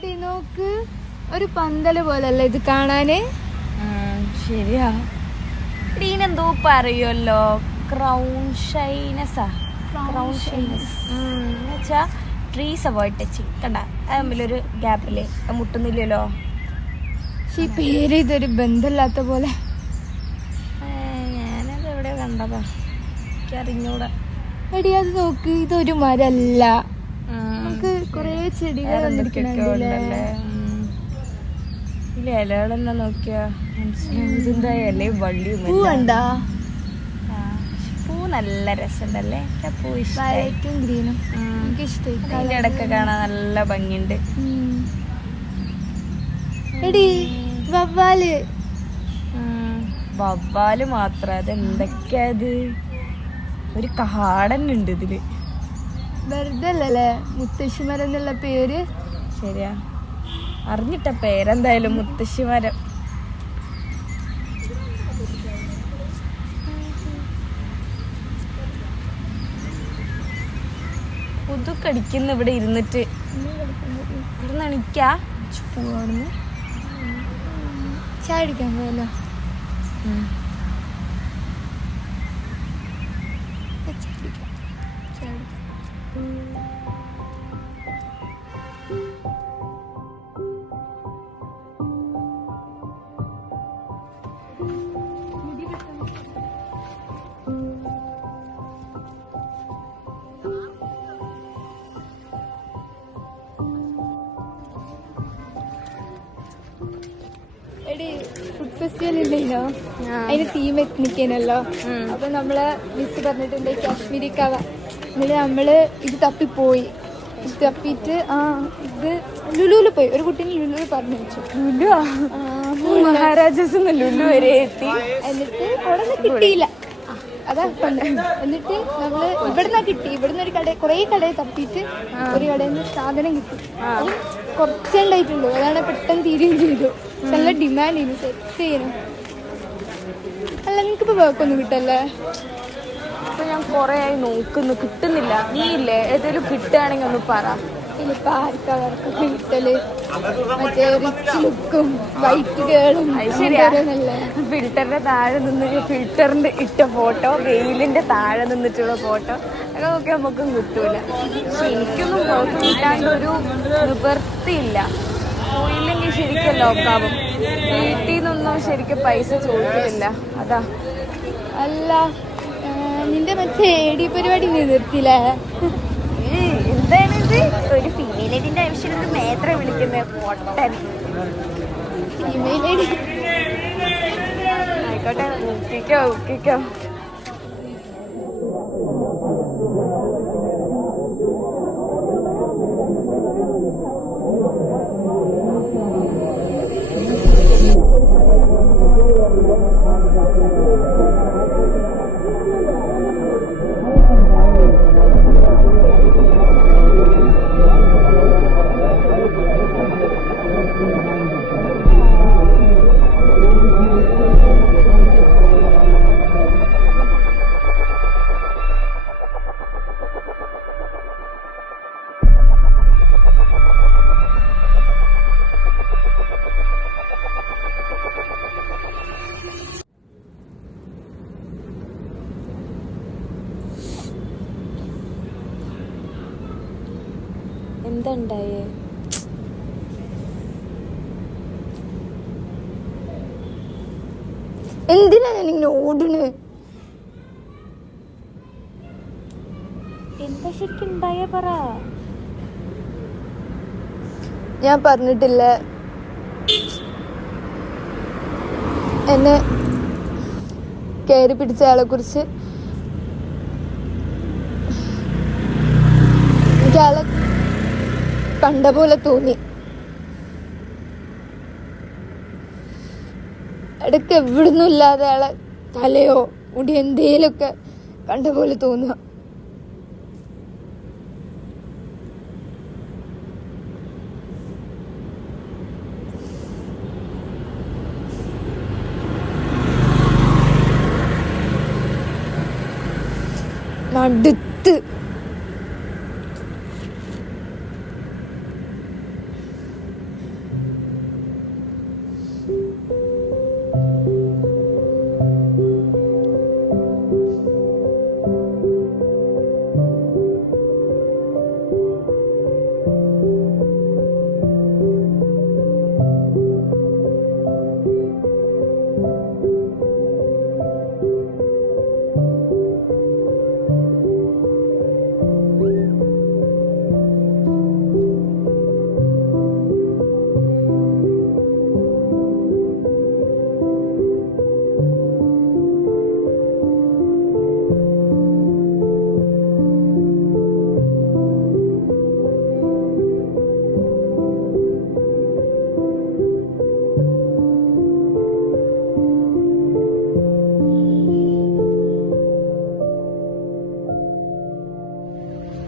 എടി നോക്ക്, ഒരു പന്തല് പോലല്ലേ ഇത് കാണാന്. ശരിയാ. ഇതിനെന്തോ പറയുമല്ലോ, ക്രൗൺ ഷൈനസ് എന്നുവെച്ചാ ട്രീസ് അവോയ്ഡ് ടച്ചിങ്. കണ്ട തമ്മിലൊരു ഗ്യാപ്പില് മുട്ടുന്നില്ലല്ലോ. പക്ഷെ ഈ പേര് ഇതൊരു ബന്ധമില്ലാത്ത പോലെ. ഞാനത് എവിടെ കണ്ടതാ, എനിക്കറിഞ്ഞൂടാ. എടി അത് നോക്ക്, ഇതൊരു മരല്ല, നമുക്ക് കൊറേ ചെടികൾ ഉണ്ടല്ലേ. ഇലകളെല്ലാം നോക്കിയാ ഇതെന്താ ഇലയും വള്ളിയും പൂവണ്ടാ. പൂ നല്ല രസമുണ്ടല്ലേ. പൂ വയലറ്റും ഗ്രീനും എനിക്ക് ഇഷ്ടമായി. അതിന്റെ ഇടയ്ക്ക് കാണാൻ നല്ല ഭംഗിയുണ്ട്. എടി വവ്വാല്. വവ്വാല് മാത്രം, അത് എന്തൊക്കെയാ ഇത്? ഒരു കാടനുണ്ട് ഇതില്. വെറുതെ അല്ലല്ലേ മുത്തശ്ശിമരം എന്നുള്ള പേര്. ശരിയാ, അറിഞ്ഞിട്ട പേരെന്തായാലും മുത്തശ്ശിമരം. പുതുക്കടിക്കുന്ന ഇവിടെ ഇരുന്നിട്ട് ഇവിടുന്ന് എണിക്കാ പോവാണെന്ന്. ചായ അടിക്കാൻ പോയല്ലോ. എടി ഫുഡ് ഫെസ്റ്റിവൽ ഇല്ലല്ലോ, അതിന് തീം എത്നിക്കനല്ലോ. അപ്പൊ നമ്മള് മിസ് പറഞ്ഞിട്ടുണ്ട് കാശ്മീരി കവ. എന്നിട്ട് നമ്മള് ഇത് തപ്പിപ്പോയി. ഇത് തപ്പിട്ട് ഇത് ലുലുവില് പോയി. ഒരു കുട്ടീനെ ലുലുവിൽ പറഞ്ഞു വെച്ചു. മഹാരാജാസ് ലുലു വരെ എത്തി. എന്നിട്ട് അവിടെ കിട്ടിയില്ല. അതാ എന്നിട്ട് നമ്മള് ഇവിടുന്ന് കിട്ടി. ഇവിടുന്ന് ഒരു കുറേ കടയിൽ തപ്പിയിട്ട് ഒരു കടയിൽ നിന്ന് സാധനം കിട്ടി. അത് കുറച്ചേ ഉണ്ടായിട്ടുള്ളൂ. അതാണ് പെട്ടെന്ന് തീരുകയും ചെയ്തു. നല്ല ഡിമാൻഡ് ചെയ്യുന്നു സെറ്റ് ചെയ്യണം. അല്ല നിനക്കിപ്പോ വർക്കൊന്നും കിട്ടല്ലേ? അപ്പൊ ഞാൻ കൊറേ ആയി നോക്കുന്നു, കിട്ടുന്നില്ല. നീ ഇല്ലേ ഏതെങ്കിലും കിട്ടുകയാണെങ്കിൽ ഒന്ന് പറ. ഇനിയിപ്പോ ആർക്കാ വർക്കൊക്കെ കിട്ടല്? മറ്റേ റിച്ച് ലുക്കും വൈറ്റ് ഗേളും. ഫിൽറ്ററിന്റെ താഴെ നിന്ന് ഫിൽറ്ററിന്റെ ഇട്ട ഫോട്ടോ, വെയിലിന്റെ താഴെ നിന്നിട്ടുള്ള ഫോട്ടോ ഒക്കെ നോക്കി നമുക്കും കിട്ടൂല. പക്ഷെ എനിക്കൊന്നും വർക്ക് കിട്ടാണ്ട് ഒരു നിവൃത്തിയില്ല. പോയില്ലെങ്കിൽ ശരിക്കും ലോക്കാവും. വീട്ടിൽ നിന്നൊന്നും ശരിക്കും പൈസ ചോദിക്കുന്നില്ല. അതാ. അല്ല നിന്റെ മറ്റേ എടി പരിപാടി നിർത്തിയില്ലേ? എന്താണിത്? ഒരു ഫീമെയിൽ ഐഡിന്റെ ആവശ്യം മാത്രമേ വിളിക്കുന്നത്. പൊട്ടൻ ഫീമെയിൽ ഐഡി ആയിക്കോട്ടെ, ഊക്കിക്കോ. എന്താ ഉണ്ടായേ? എന്തിനാ ഞാനിങ്ങനെ ഓടണ്? എന്താ ശരിക്കും ഉണ്ടായേ പറ. ഞാൻ പറഞ്ഞിട്ടില്ല എന്നെ കയറി പിടിച്ച ആളെ കുറിച്ച്. എനിക്ക് ആളെ കണ്ട പോലെ തോന്നി. ഇടയ്ക്ക് എവിടുന്നും ഇല്ലാതെ ആളെ തലയോ മുടി എന്തേലൊക്കെ കണ്ട പോലെ തോന്നുക. നടുത്ത്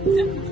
പോലെ